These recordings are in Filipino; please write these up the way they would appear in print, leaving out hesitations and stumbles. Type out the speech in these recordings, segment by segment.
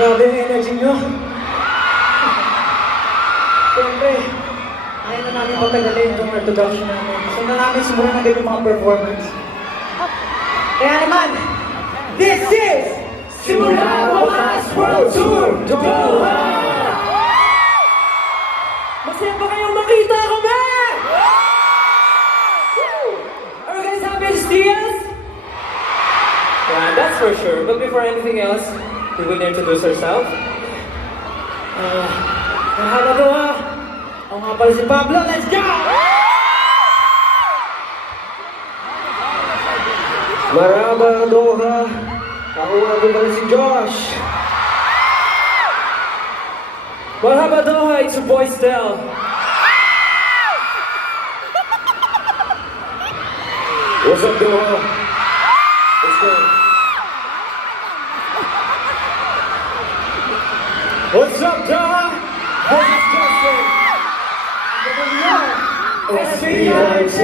Grabe yung energy nyo. Siyempre, ayaw na namin patagalin itong introduction namin. Gusto na namin simulan agad yung mga performance. Kaya naman, this is Simula Wakas World Tour Doha! Masaya ba kayong makita kami? Are you guys happy to see us? Yeah, that's for sure. But before anything else, we will introduce ourselves. Mahaba Doha! Ako nga pala si Pablo, let's go! Maraba Doha! Ako nga pala si Josh! Marhaba Doha, it's your boy Stel. What's up Doha? Let's go! What's up Doha? This is Justin! SPIC!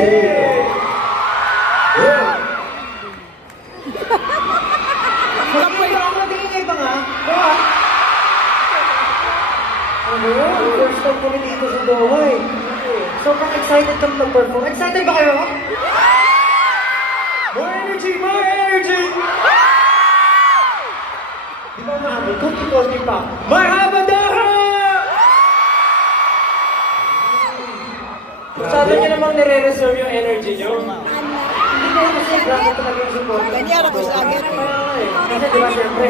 Yeah! Kapag ako natingin kayo ba nga? Doha? Ano? First time kami dito sa Doha eh. Sobrang excited kami mag-perform. Excited ba kayo? More energy! More energy! Di ba mahabol? Kunti-kunti pa. Marhaba Doha! Masyado nyo namang nire-reserve yung energy nyo. Hindi ko kasi grabe talaga yung support. Ganyan ako sa akin. Kasi di ba siyempre,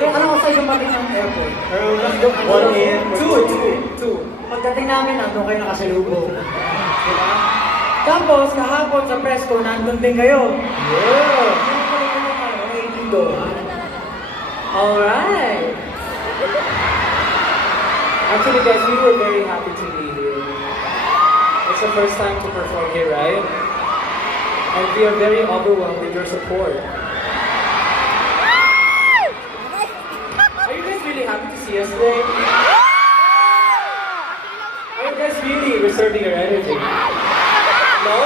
ano ko sa'yo dumating ng airport? One in, Two. Pagdating namin, nandun kayo nakasalubong. Diba? Tapos, kahapon sa press ko, nandun din kayo. Yeah! Ano pala yun ang ano, dito? Alright. Actually guys, we were very happy to be here. It's the first time to perform here, right? And we are very overwhelmed with your support. Are you guys really happy to see us today? Are you guys really reserving your energy? No?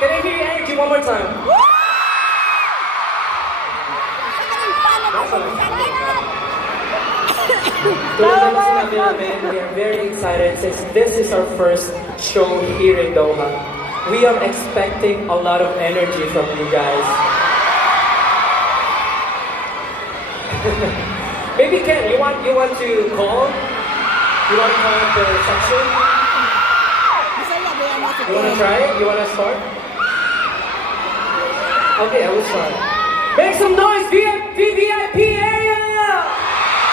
Can I hear your energy one more time? Tulad ng sinabi namin, we are very excited since this is our first show here in Doha. We are expecting a lot of energy from you guys. Maybe Ken, you want to call? You want to call up the section? You want to try it? You want to start? Okay, I will start. Make some noise, VIP area!